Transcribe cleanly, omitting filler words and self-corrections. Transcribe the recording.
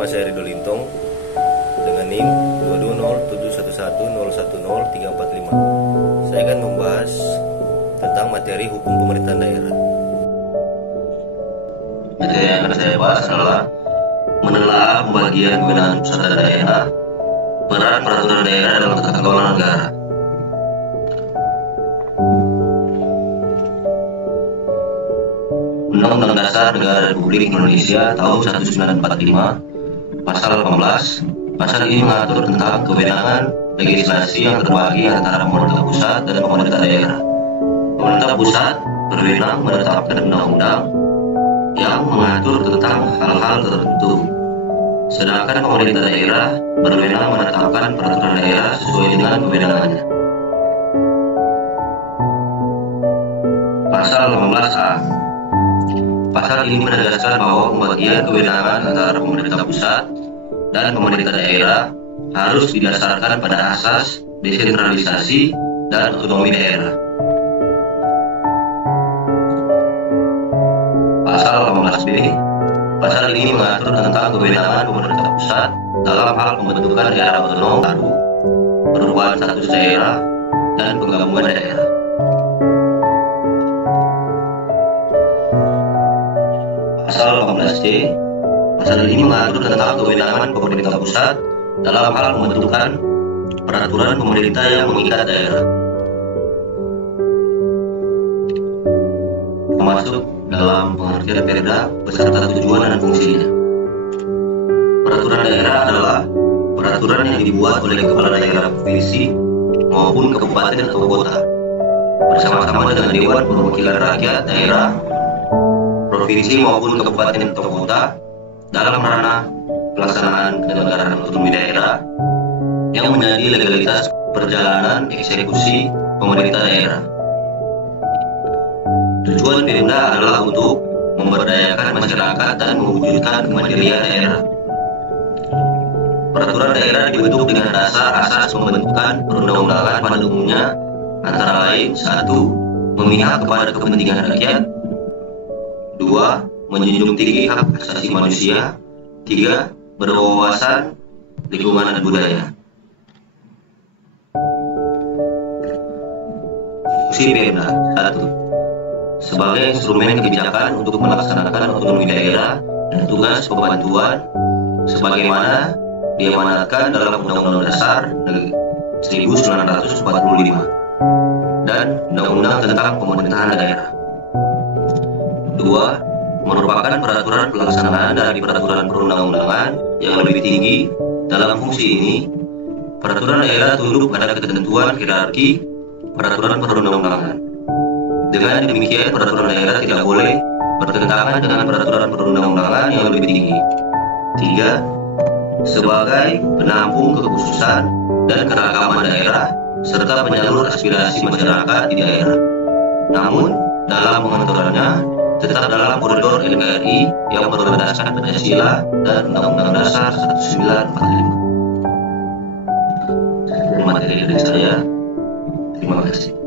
nama saya Ridho Lintong dengan NIM 2207110100345. Saya akan membahas tentang materi hukum pemerintahan daerah. Materi yang akan saya bahas adalah menelaah pembagian kewenangan pusat dan daerah, peran peraturan daerah dalam tata kelola negara. Undang-Undang Dasar Negara Republik Indonesia tahun 1945 Pasal 18. Pasal ini mengatur tentang kewenangan legislasi yang terbagi antara pemerintah pusat dan pemerintah daerah. Pemerintah pusat berwenang menetapkan undang-undang yang mengatur tentang hal-hal tertentu, sedangkan pemerintah daerah berwenang menetapkan peraturan daerah sesuai dengan kewenangannya. Pasal 18A. Pasal ini menegaskan bahwa pembagian kewenangan antara pemerintah pusat dan pemerintah daerah harus didasarkan pada asas desentralisasi dan otonomi daerah. Pasal 18B. Pasal ini mengatur tentang kewenangan pemerintah pusat dalam hal pembentukan daerah otonom baru, perubahan status daerah, dan penggabungan daerah. Pasal 18C. Pasal ini mengatur tentang kewenangan pemerintah pusat dalam hal pembentukan peraturan pemerintah yang mengikat daerah, termasuk dalam pengertian perda beserta tujuan dan fungsinya. Peraturan daerah adalah peraturan yang dibuat oleh kepala daerah provinsi maupun kabupaten atau kota bersama-sama dengan Dewan Perwakilan Rakyat daerah provinsi maupun kabupaten atau kota dalam ranah pelaksanaan penyelenggaraan otonomi daerah yang menjadi legalitas perjalanan eksekusi pemerintah daerah. Tujuan Pemda adalah untuk memberdayakan masyarakat dan mewujudkan kemandirian daerah. Peraturan daerah dibentuk dengan dasar asas pembentukan perundang-undangan pada umumnya, antara lain: 1. Memihak kepada kepentingan rakyat. 2. Menjunjung tinggi hak asasi manusia. 3. Berwawasan lingkungan dan budaya. Fungsi Pemda. 1. Sebagai instrumen kebijakan untuk melaksanakan otonomi daerah dan tugas pembantuan sebagaimana diamanatkan dalam Undang-Undang Dasar 1945 dan Undang-Undang tentang Pemerintahan Daerah. 2. Merupakan peraturan pelaksanaan dari peraturan perundang-undangan yang lebih tinggi. Dalam fungsi ini, peraturan daerah tunduk pada ketentuan hierarki peraturan perundang-undangan. Dengan demikian, peraturan daerah tidak boleh bertentangan dengan peraturan perundang-undangan yang lebih tinggi. 3. Sebagai penampung kekhususan dan keragaman daerah serta penyalur aspirasi masyarakat di daerah. Namun, dalam pengaturannya tetap dalam koridor NKRI yang berdasarkan Pancasila dan Undang-Undang Dasar 1945. Materi dari saya. Terima kasih.